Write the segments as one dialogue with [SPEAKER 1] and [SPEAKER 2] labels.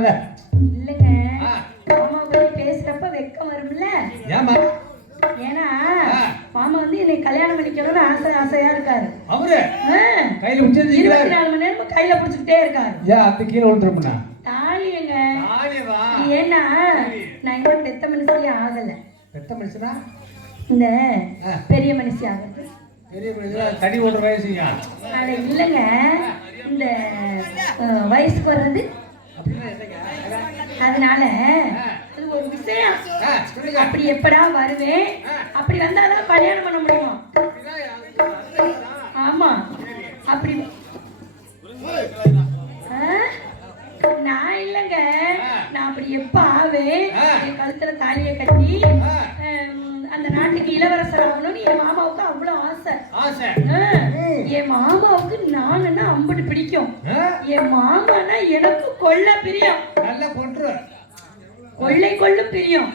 [SPEAKER 1] இல்லைங்க. மாமா பத்தி பேசுறப்ப வெக்கம் வரும்ல?
[SPEAKER 2] ஏமா
[SPEAKER 1] ஏன்னா. மாமா வந்து என்னை கல்யாணம் பண்ணிக்கணும்னு ஆசை ஆசையா இருக்காரு.
[SPEAKER 2] அவரு. கையில உச்சரிக்கிறார்
[SPEAKER 1] இருபத்தி நாலு மணி நேரம் கையில பிடிச்சிக்கிட்டே இருக்காரு.
[SPEAKER 2] ஏன் அந்த கீழே விழுந்துருப்பா
[SPEAKER 1] தாலியங்க. ஏன்னா நான் இன்னும் பெத்த மனுஷியே ஆகல.
[SPEAKER 2] பெத்த மனுஷனா?
[SPEAKER 1] இந்த. பெரிய மனுஷி ஆகுது
[SPEAKER 2] பெரிய மனுஷனா? தடி ஓடுற வயசுங்க.
[SPEAKER 1] இல்லைங்க. இந்த வயசுக்கு வர்றது அதனால அது ஒரு விஷயம். அப்படி எப்படா வருவேன்? அப்படி வந்தாதான் கல்யாணம் பண்ண முடியும்? ஆமா. அப்படி? நான் இல்லைங்க. நான் அப்படி எப்ப ஆவேன்? என் கழுத்துல தாலியை கட்டி அந்த நாட்டுக்கு இளவரசர் ஆகணும்னு என் மாமாவுக்கு அவ்வளவு ஆசை.
[SPEAKER 2] ஆசை.
[SPEAKER 1] என் மாமாவுக்கு நானுன்னா அம்புட்டு பிடிக்கும். என் மாமானா எனக்கு கொள்ள பிரியம்.
[SPEAKER 2] நல்லா கொன்று.
[SPEAKER 1] கொள்ளை கொள்ளும் பிரியம்.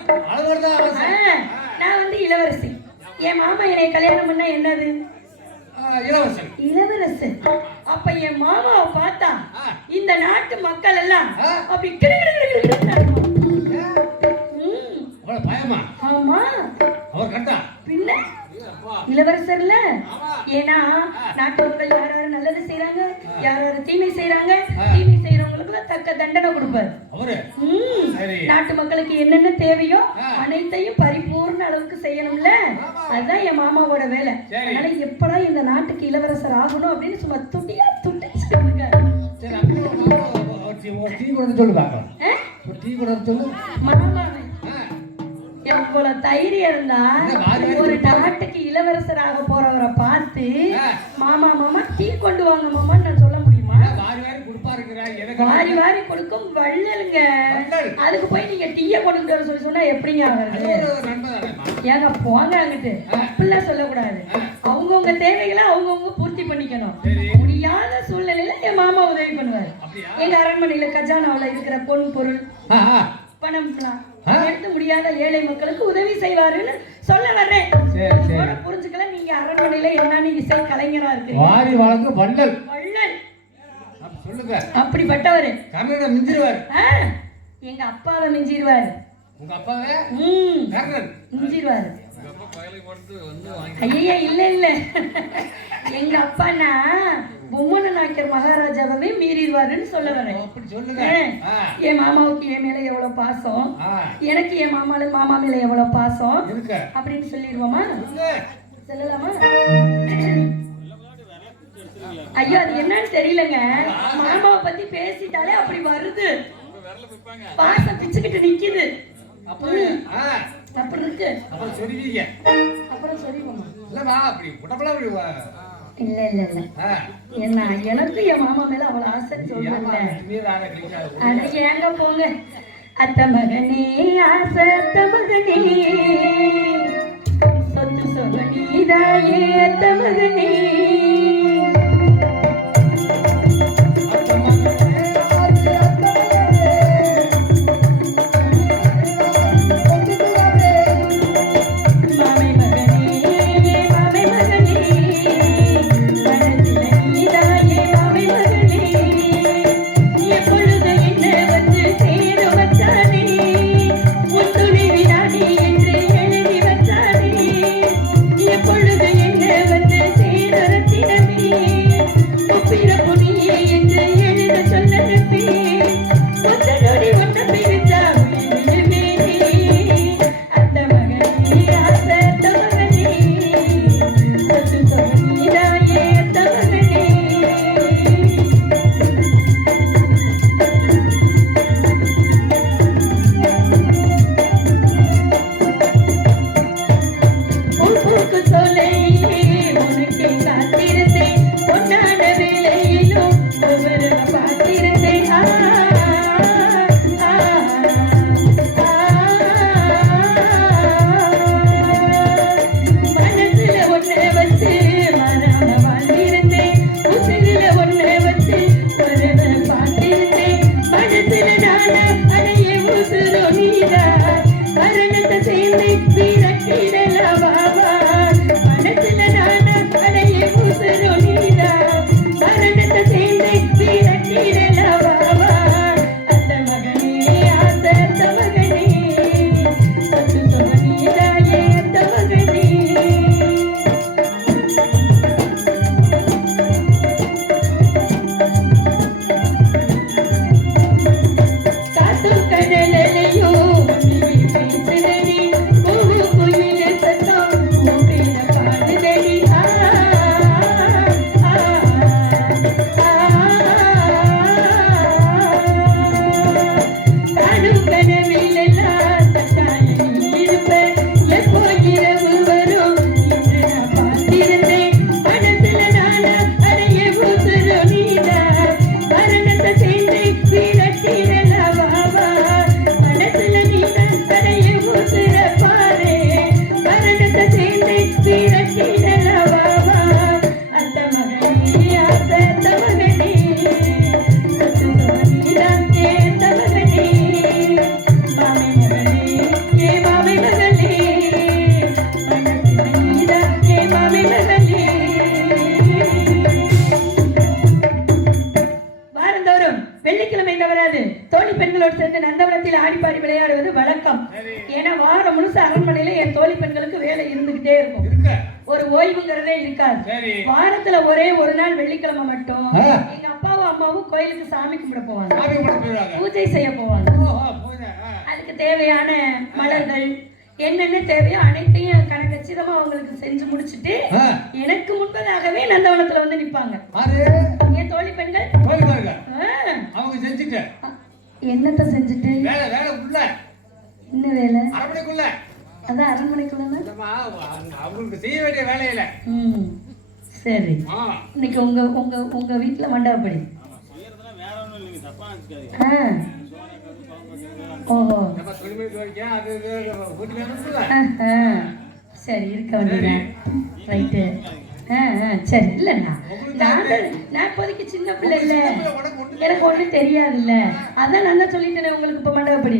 [SPEAKER 1] நான் வந்து இளவரசி. என் மாமா என்னை கல்யாணம் பண்ணா என்னது?
[SPEAKER 2] இளவரசன்.
[SPEAKER 1] அப்ப என் மாமாவை பார்த்தா. இந்த நாட்டு மக்கள் எல்லாம். அப்படி ஆமா. இளவரசர்ல ஏன்னா நாட்டு மக்கள் யார் யார் நல்லது செய்றாங்க யார் யார் தீமை செய்றாங்க தீமை செய்யறவங்களுக்கு தக்க தண்டனை கொடுப்பாரு. நாட்டு மக்களுக்கு என்னென்ன தேவையோ. அனைத்தையும் பரிபூர்ண அளவுக்கு செய்யணும்ல அதுதான் என் மாமாவோட வேலை. அதனால எப்படா இந்த நாட்டுக்கு இளவரசர் ஆகணும் அப்படின்னு சும்மா
[SPEAKER 2] அப்புறம் ஒரு- ஒரு டீ- ஒரு டீ வந்து சொல்லு டீ
[SPEAKER 1] மாமாவே
[SPEAKER 2] ஆ,
[SPEAKER 1] எவ்வளவு தைரியம் இருந்தா ஒரு? நாட்டுக்கு இளவரசராக போறவரை பார்த்து. மாமா மாமா டீ கொண்டு வாங்க மாமான்னு நான் சொல்ல முடியுமா?
[SPEAKER 2] வாரி வாரி
[SPEAKER 1] கொடுக்கும் வள்ளலுங்க.
[SPEAKER 2] வள்ளல்.
[SPEAKER 1] அதுக்கு போய் நீங்க டீய கொண்டு வர சொல்லி சொன்னா எப்படிங்க ஆகுறது? ஏங்க போங்க அங்கிட்டு. அப்படிலாம் சொல்லக்கூடாது. அவங்கவுங்க தேவைகளை அவங்கவுங்க பூர்த்தி பண்ணிக்கணும். முடியாத சூழ்நிலையில என் மாமா உதவி பண்ணுவாரு. எங்க அரண்மனையில கஜானாவுல இருக்கிற பொன் பொருள்
[SPEAKER 2] ஆ,
[SPEAKER 1] எடுத்து முடியாத ஏழை மக்களுக்கு உதவி செய்வாருன்னு சொல்ல வர்றேன். புரிஞ்சுக்கல நீங்க அரண்மனையில என்னன்னு இசை கலைஞரா இருக்கு
[SPEAKER 2] வாரி வழங்கு வள்ளல்.
[SPEAKER 1] வள்ளல்.
[SPEAKER 2] சொல்லுங்க.
[SPEAKER 1] அப்படிப்பட்டவரு.
[SPEAKER 2] கர்ணனை மிஞ்சிருவார்.
[SPEAKER 1] எங்க அப்பாவை மிஞ்சிருவாரு.
[SPEAKER 2] உங்க அப்பாவே?
[SPEAKER 1] மிஞ்சிருவாரு. ஐயா இல்ல இல்ல. எங்க அப்பானா பொம்மன நாயக்கர் மகாராஜாவே மீறிடுவாருன்னு சொல்ல வரேன். என் மாமாவுக்கு என் மேல எவ்வளவு பாசம்? எனக்கு என் மாமால மாமா மேல எவ்வளவு பாசம்?
[SPEAKER 2] இருக்க.
[SPEAKER 1] அப்படின்னு சொல்லிடுவோமா? சொல்லலாமா? ஐயோ அது என்னன்னு தெரியலங்க. மாமாவை பத்தி பேசிட்டாலே அப்படி வருது. பாசம் பிச்சுக்கிட்டு நிக்குது. அப்படி இருக்கு.
[SPEAKER 2] அப்புறம் சொல்லுவீங்க
[SPEAKER 1] அப்புறம் சொல்லிடுவோமா.
[SPEAKER 2] இல்லம்மா அப்படி உடம்புல அப்படி வ-
[SPEAKER 1] இல்ல இல்ல என்ன எனக்கு என் மாமா மேல அவ்வளவு
[SPEAKER 2] ஆளை கிடைக்காது
[SPEAKER 1] அட ஏங்க போங்க? அத்த மகனே ஆசை அத்த மகனே. சொத்து சொகனீதாயே அத்த மகனே. ஒரே நாள் வெள்ளிக்கிழமை மட்டும். எங்க அப்பாவும் அம்மாவும் கோயிலுக்கு சாமி கும்பிட போவாங்க. பூஜை செய்ய போவாங்க. அதுக்கு தேவையான மலர்கள் என்னென்ன தேவையோ அனைத்தையும் கணக்கச்சிதமா அவங்களுக்கு செஞ்சு முடிச்சிட்டு. எனக்கு முன்பதாகவே நந்தவனத்துல வந்து நிப்பாங்க. என் தோழி பெண்கள்?
[SPEAKER 2] அவங்க செஞ்சுட்டேன்
[SPEAKER 1] என்னத்த செஞ்சுட்டு?
[SPEAKER 2] வேலை வேலை உள்ள.
[SPEAKER 1] என்ன வேலை?
[SPEAKER 2] அரமனைக்குள்ள
[SPEAKER 1] அதான்
[SPEAKER 2] அவங்க- அவங்களுக்கு செய்ய வேண்டிய வேலையில.
[SPEAKER 1] சரி. இன்னைக்கு உங்க உங்க உங்க வீட்டுல மண்டபப்படி? ஓஹோ. சரி இருக்க வேண்டியதான் ரைட்டு. சரி இல்லைண்ணா. நான் இப்போதைக்கு சின்ன பிள்ளை இல்லை எனக்கு ஒன்றும் தெரியாதுல்ல. அதான் தான் சொல்லிட்டேனே உங்களுக்கு இப்போ மண்டபப்படி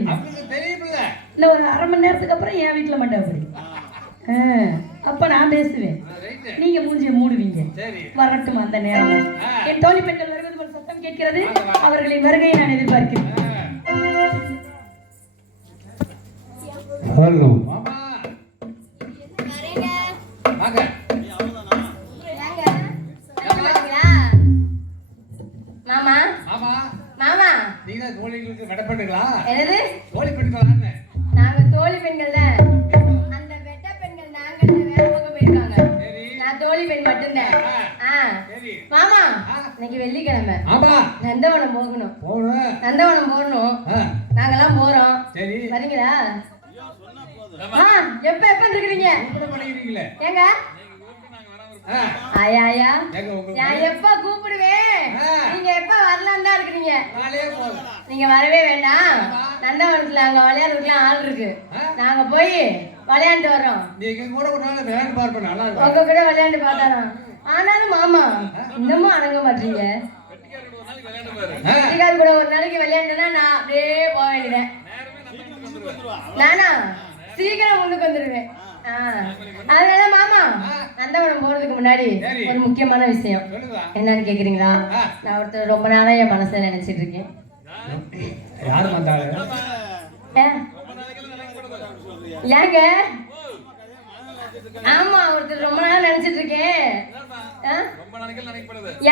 [SPEAKER 1] இன்னும் ஒரு அரை மணி நேரத்துக்கு அப்புறம் என் வீட்டில் மண்டபப்படி. ஆ. அப்போ நான் பேசுவேன். நீங்க மூஞ்சியை மூடுவீங்க.
[SPEAKER 2] சரி.
[SPEAKER 1] வரட்டும் அந்த நேரம். என் தோழி பெண்கள் வருவது போல் சத்தம் கேட்கிறது. அவர்களின் வருகையை நான் எதிர்பார்க்கிறேன்.
[SPEAKER 2] ஹலோ. மாமா. வாங்க
[SPEAKER 3] மாமா.
[SPEAKER 2] நீங்க தோழிகளுக்கு கடப்படுங்களா
[SPEAKER 3] என்னது?
[SPEAKER 2] தோழி பெண்களான்னு.
[SPEAKER 3] நாங்க தோழி பெண்கள் தான் மாமா. இன்னைக்கு வெள்ளிக்கிழமை. நந்தவனம் போகணும். நந்தவனம் போகணும். நாங்கெல்லாம் போறோம். வரீங்களா? எப்ப எப்ப இருக்கிறீங்க
[SPEAKER 2] எங்க உங்களுக்கு
[SPEAKER 3] நான் எப்ப கூப்பிடுவேன். நீங்க எப்ப வரலாம் தான் இருக்கிறீங்க. நீங்க வரவே வேண்டாம். நந்தவனத்துல அங்க விளையாடுறதுக்குலாம் ஆள் இருக்கு? நாங்க போய் விளையாண்டு வர்றோம்.
[SPEAKER 2] நீங்க கூட ஒரு நாள் விளையாண்டு பார்ப்பேன் நல்லா இருக்கும்.
[SPEAKER 3] உங்க கூட விளையாண்டு பார்த்தாராம் ஆனாலும் மாமா இன்னமும் அடங்க மாட்டீங்க. இதுக்காக கூட ஒரு நாளைக்கு விளையாண்டுனா நான் அப்படியே போக வேண்டியதேன் நானா? சீக்கிரம் முன்னுக்கு வந்துருவேன். ஆ. அதனால மாமா நந்தவனம் போறதுக்கு முன்னாடி. ஒரு முக்கியமான விஷயம். என்னன்னு கேக்குறீங்களா. நான் ஒருத்தர் ரொம்ப நாளா என் மனசுல நினைச்சிட்டு இருக்கேன்? ஏங்க? ஆமா ஒருத்தர் ரொம்ப நாளா நினைச்சிட்டு இருக்கேன்?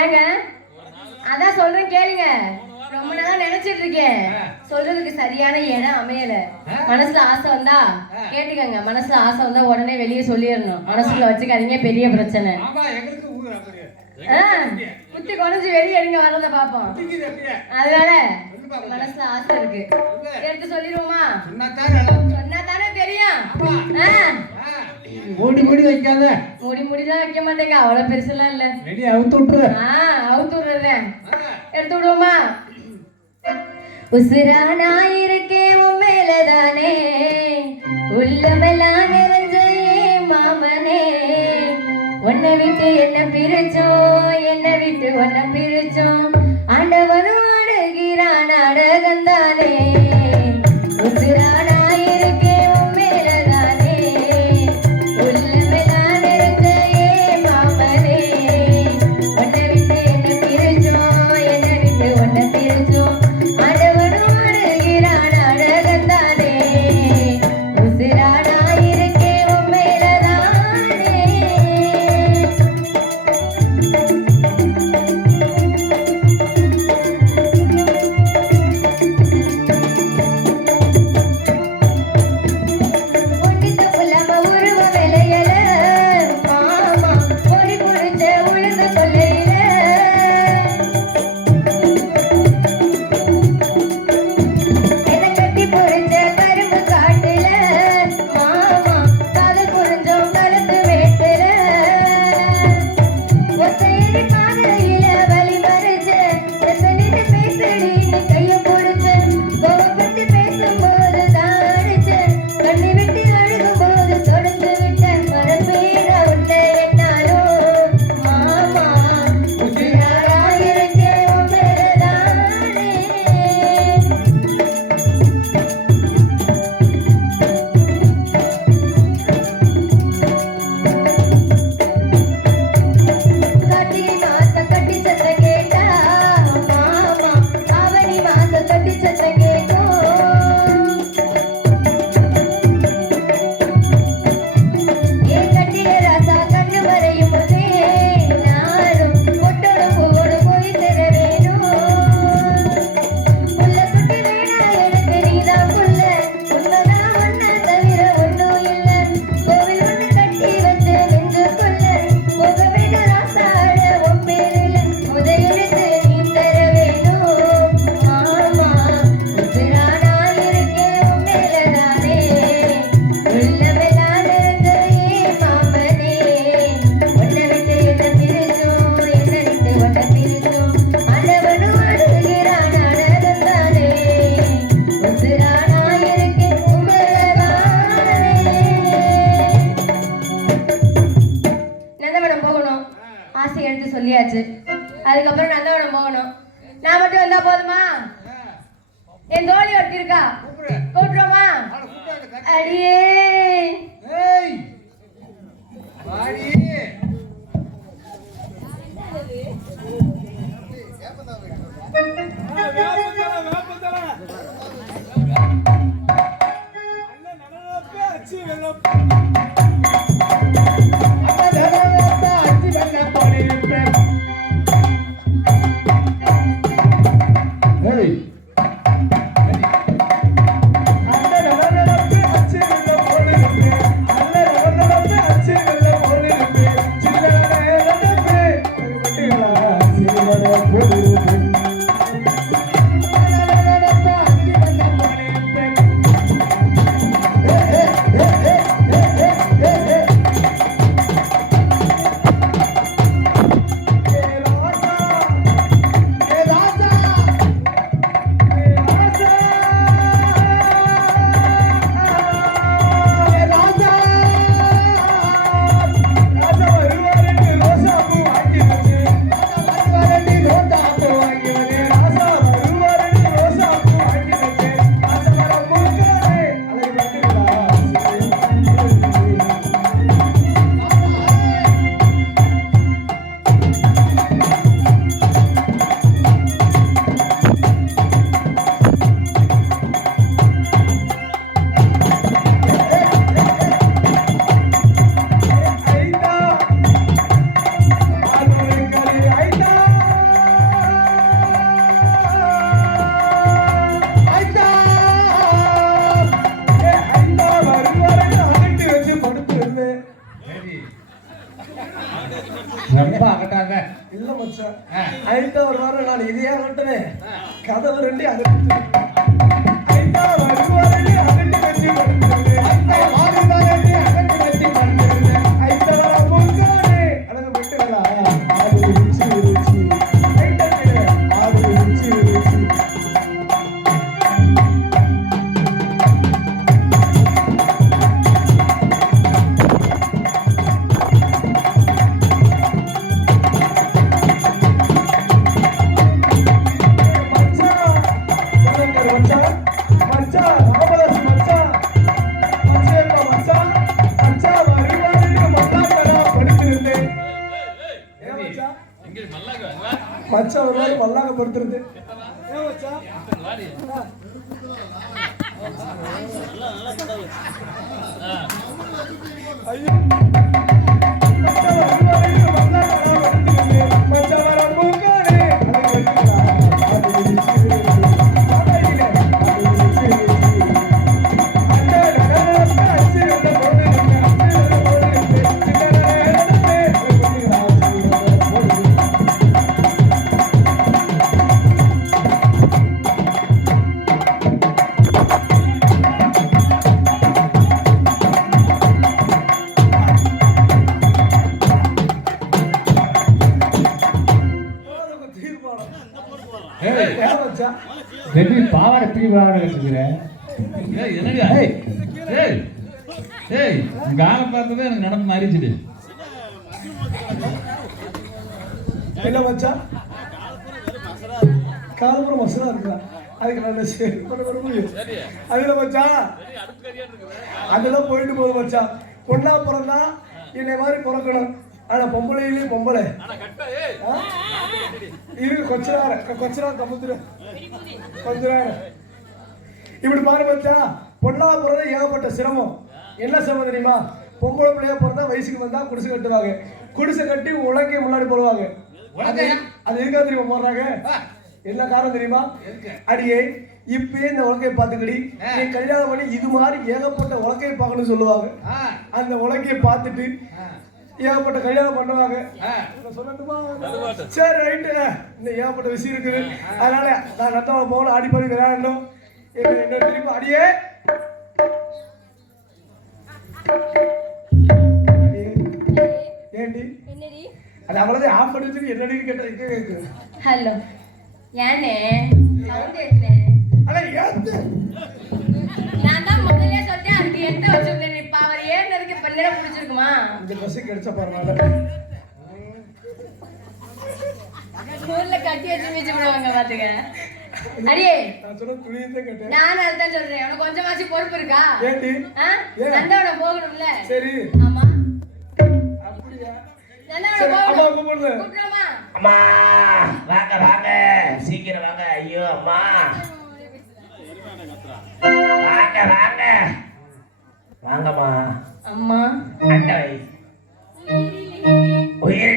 [SPEAKER 3] ஏங்க? அதான் சொல்றேன் கேளுங்க. ரொம்ப நாளா நினைச்சிட்டு இருக்கேன் சொல்றதுக்கு சரியான இடம் அமையல. மனசுல ஆசை வந்தா கேட்டுக்கங்க. மனசுல ஆசை வந்தா உடனே வெளியே சொல்லிடணும். மனசுக்குள்ள வச்சுக்காதீங்க பெரிய பிரச்சனை. குத்தி குறைஞ்சு வெளியே எடுங்க வரத பாப்போம் அதனால. மனசுல ஆசை இருக்கு. எடுத்து சொல்லிடுவோமா. சொன்னா தானே தெரியும்.
[SPEAKER 2] மூடி மூடி வைக்காத.
[SPEAKER 3] முடி முடிலாம் வைக்க மாட்டேங்க. அவ்வளவு பெருசுலாம் இல்ல.
[SPEAKER 2] வெளியே அவுத்து விட்டுரு.
[SPEAKER 3] ஆ அவுத்து விடுறேன் எடுத்து விடுவோமா? உசுரா நான் உன் மேலதானே. உள்ளமெல்லாம் நிறைஞ்ச மாமனே. உன்னை விட்டு என்ன பிரிச்சோம் என்னை விட்டு உன்னை பிரிச்சோம். ஆண்டவனும் அடகிறான் அடகந்தானே.
[SPEAKER 4] nadie ரெண்டு
[SPEAKER 2] பாவாடை பிரி பாவாடை கட்டுக்கிறேன்
[SPEAKER 5] ஏய், ஆளை பார்த்ததே எனக்கு நடந்து மாறிச்சுடு
[SPEAKER 4] என்ன மச்சான் காலப்புறம் மசனா இருக்கா அதுக்கு நான் சரி பண்ண முடியும். அதுல மச்சான் அதெல்லாம் போயிட்டு போகுது மச்சான் பொண்ணா பிறந்தா என்னை மாதிரி பிறக்கணும். ஆனா பொம்பளையிலேயே பொம்பளை? இரு கொஞ்ச நேரம் கொஞ்ச நேரம் கமுத்துரு கொஞ்ச நேரம் இப்படி பாரு மச்சான் பொண்ணா பிறந்தா ஏகப்பட்ட சிரமம். என்ன சிரமம் தெரியுமா? பொம்பளை பிள்ளையா பிறந்தா வயசுக்கு வந்தா குடிசை கட்டுவாங்க. குடிசை கட்டி உலகை முன்னாடி போடுவாங்க. அது அது எதுக்கா தெரியுமா போடுறாங்க? என்ன காரணம் தெரியுமா? அடியே இப்பயே இந்த உலகை பார்த்துக்கடி. நீ கல்யாணம் பண்ணி இது மாதிரி ஏகப்பட்ட உலகை பார்க்கணும்னு சொல்லுவாங்க. அந்த உலகையை பார்த்துட்டு ஏகப்பட்ட கல்யாணம் பண்ணுவாங்க. சொல்லட்டுமா? சரி ரைட்டு இந்த ஏகப்பட்ட விஷயம் இருக்குது. அதனால நான் நத்தவளை போகல. அடி பண்ணி விளையாடணும். என்ன என்ன திருப்பி அடியே. ஏண்டி?
[SPEAKER 3] என்னடி?
[SPEAKER 4] அது அவ்வளோதான் ஆஃப் பண்ணி வச்சுட்டு என்னடி கேட்டா இங்கே கேட்குது
[SPEAKER 3] ஹலோ. ஏனே? சவுண்ட் ஏத்துனே
[SPEAKER 4] ஆனால் ஏத்து
[SPEAKER 3] நான் தான் முதல்ல சொல்லிட்டேன் அதுக்கு எந்த வச்சுருந்தேன் இப்ப அவர் இப்ப நேரம் பிடிச்சிருக்குமா?
[SPEAKER 4] இந்த பஸ் கிடைச்சா பரவாயில்ல.
[SPEAKER 3] ஊர்ல கட்டி வச்சு மிச்சு விடுவாங்க பாத்துக்க. அடியே
[SPEAKER 4] நான்
[SPEAKER 3] நானும் அதுதான் சொல்றேன். உனக்கு கொஞ்சமாச்சும் பொறுப்பு இருக்கா? நந்தவனம் போகணும்ல.
[SPEAKER 4] சரி.
[SPEAKER 3] ஆமா.
[SPEAKER 4] அம்மா
[SPEAKER 6] வாங்க வாங்க. சீக்கிரம் வாங்க. ஐயோ அம்மா. வாங்க வாங்க. வாங்கம்மா.
[SPEAKER 3] அம்மா.
[SPEAKER 6] உயிரிலே
[SPEAKER 1] உயிரிலே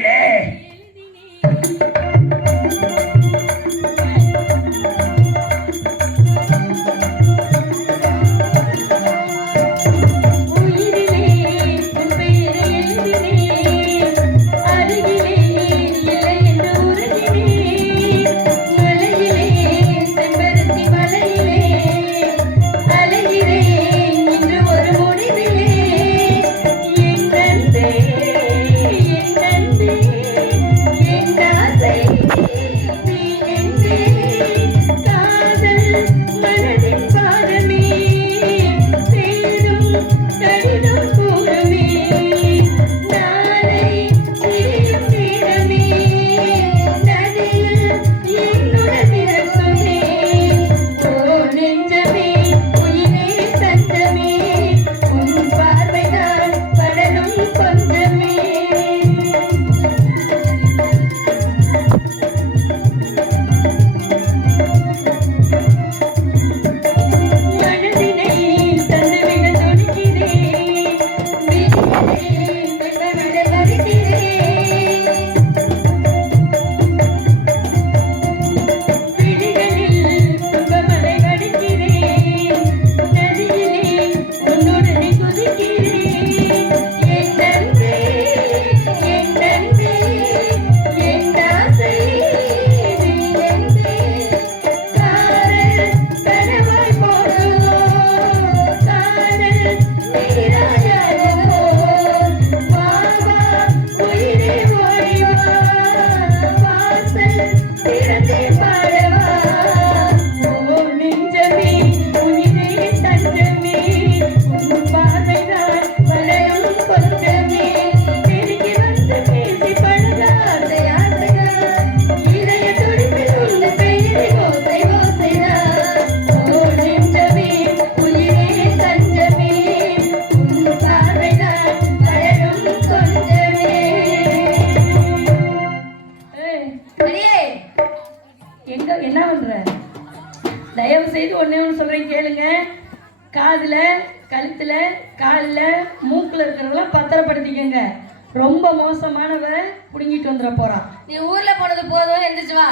[SPEAKER 1] போறான்
[SPEAKER 3] நீ ஊர்ல போனது போதும் எந்திரிச்சு வா.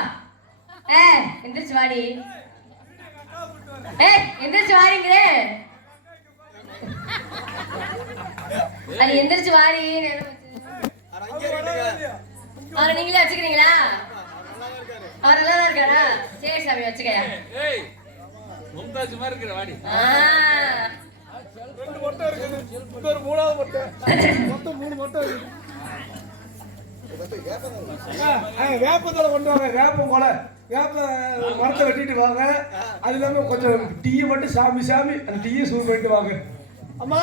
[SPEAKER 3] ஏ எந்திரிச்சு வாடி. ஏ எந்திரிச்சு வாடிங்கிறேன் அது எந்திரிச்சு வாடி. அவரை நீங்களே வச்சுக்கிறீங்களா? அவர் நல்லா தான் இருக்காரா? சரி சாமி வச்சுக்கயா.
[SPEAKER 5] ஏய் மும்தாஜ் மாதிரி இருக்கிற வாடி.
[SPEAKER 3] ஆ.
[SPEAKER 4] ரெண்டு மொட்டை இருக்குது. மூணாவது மொட்டை. மொத்தம் மூணு மொட்டை இருக்குது. வேப்பத்தலை கொண்டு வாங்க வேப்பம் கொலை. வேப்ப மரத்தை வெட்டிட்டு வாங்க. அது இல்லாமல் கொஞ்சம் டீயை மட்டும் சாமி சாமி அந்த டீயை சூடு பண்ணிட்டு வாங்க. அம்மா.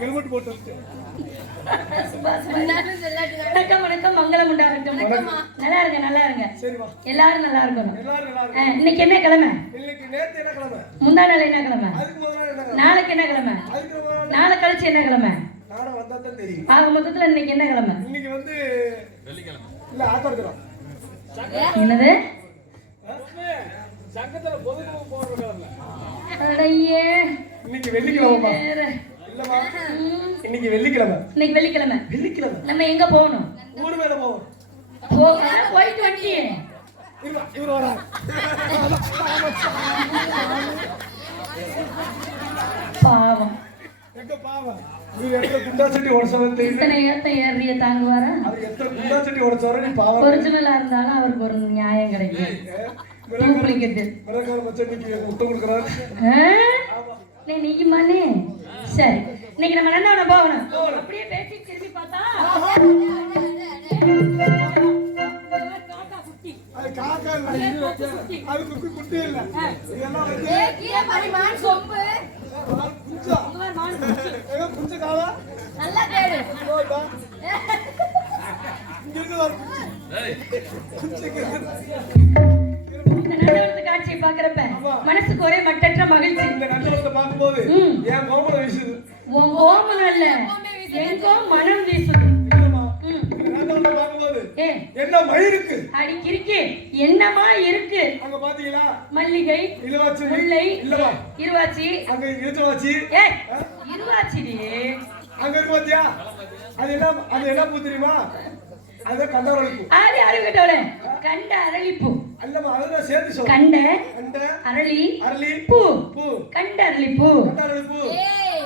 [SPEAKER 4] ஹெல்மெட் போட்டு
[SPEAKER 1] வணக்கம் வணக்கம். மங்களம் உண்டாகட்டும். நல்லா இருங்க நல்லா இருங்க. எல்லாரும் நல்லா இருக்கணும். இன்னைக்கு என்ன கிழமை? முந்தா நாள் என்ன கிழமை? நாளைக்கு என்ன கிழமை? நாளை கழிச்சு என்ன கிழமை?
[SPEAKER 4] நானும் வந்தா தான் தெரியும்.
[SPEAKER 1] ஆக மொத்தத்துல இன்னைக்கு என்ன கிழமை?
[SPEAKER 4] இன்னைக்கு வந்து
[SPEAKER 5] வெள்ளிக்கிழமை.
[SPEAKER 1] என்னது?
[SPEAKER 4] இன்னைக்கு வெள்ளிக்கிழமைப்பா.
[SPEAKER 1] வேற.
[SPEAKER 4] இல்லம்மா
[SPEAKER 1] ம்,
[SPEAKER 4] இன்னைக்கு வெள்ளிக்கிழமை.
[SPEAKER 1] இன்னைக்கு வெள்ளிக்கிழமை.
[SPEAKER 4] வெள்ளிக்கிழமை.
[SPEAKER 1] நம்ம எங்க போகணும்?
[SPEAKER 4] ஊர் மேல போவோம்
[SPEAKER 1] போ போயிட்டு வந்துட்டியே
[SPEAKER 4] இவரு இவரு வரா
[SPEAKER 1] பாவம்.
[SPEAKER 4] எங்க பாவம்? இவரு எத்தனை குண்டா சட்டி உடச்சவன் தெரியுது
[SPEAKER 1] இத்தனை ஏத்த ஏறிய தாங்குவாரா?
[SPEAKER 4] அது எத்தனை குண்டா சட்டி உடச்சவரை நீ பாவம்.
[SPEAKER 1] ஒரிஜினலா இருந்தாலும் அவருக்கு ஒரு காட்சியை பாக்குறப்ப மனசுக்கு ஒரே மட்டற்ற மகிழ்ச்சி.
[SPEAKER 4] இந்த நட்சத்திரத்தை பார்க்கும்போது என் கோமலம் வீசுது.
[SPEAKER 1] உன் கோமலம் இல்ல எங்கோ
[SPEAKER 4] என்ன மயிருக்கு
[SPEAKER 1] அடி கிறுக்கு. என்னமா இருக்கு?
[SPEAKER 4] அங்க பாத்தீங்களா?
[SPEAKER 1] மல்லிகை
[SPEAKER 4] இளவாச்சி.
[SPEAKER 1] முல்லை இருவாச்சி.
[SPEAKER 4] அங்க
[SPEAKER 1] இருவாச்சி. ஏய்
[SPEAKER 4] அங்க இருவாச்சியா அது என்ன அது என்ன பூ தெரியுமா? அது கண்ட அரளிப்பூ.
[SPEAKER 1] அது அருகட்டோலே கண்ட அரளிப்பூ.
[SPEAKER 4] அல்லமா அதெல்லாம் சேர்த்து சொல்.
[SPEAKER 1] கண்ட
[SPEAKER 4] கண்ட
[SPEAKER 1] அரளி
[SPEAKER 4] அரளி
[SPEAKER 1] பூ.
[SPEAKER 4] பூ.
[SPEAKER 1] கண்ட
[SPEAKER 4] அரளி பூ கண்ட அரளி பூ. ஏய்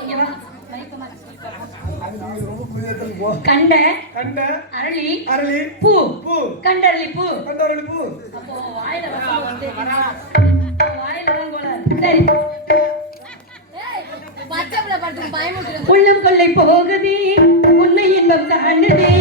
[SPEAKER 1] அரளி
[SPEAKER 4] அரளி
[SPEAKER 1] பூ.
[SPEAKER 4] பூ.
[SPEAKER 1] கண்ட அரளி பூ
[SPEAKER 4] கண்ட பூ
[SPEAKER 1] அப்போ வாயில கொள்ளை போகுதே. என்னும் தாண்டனே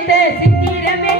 [SPEAKER 1] பேசிக்கிறமே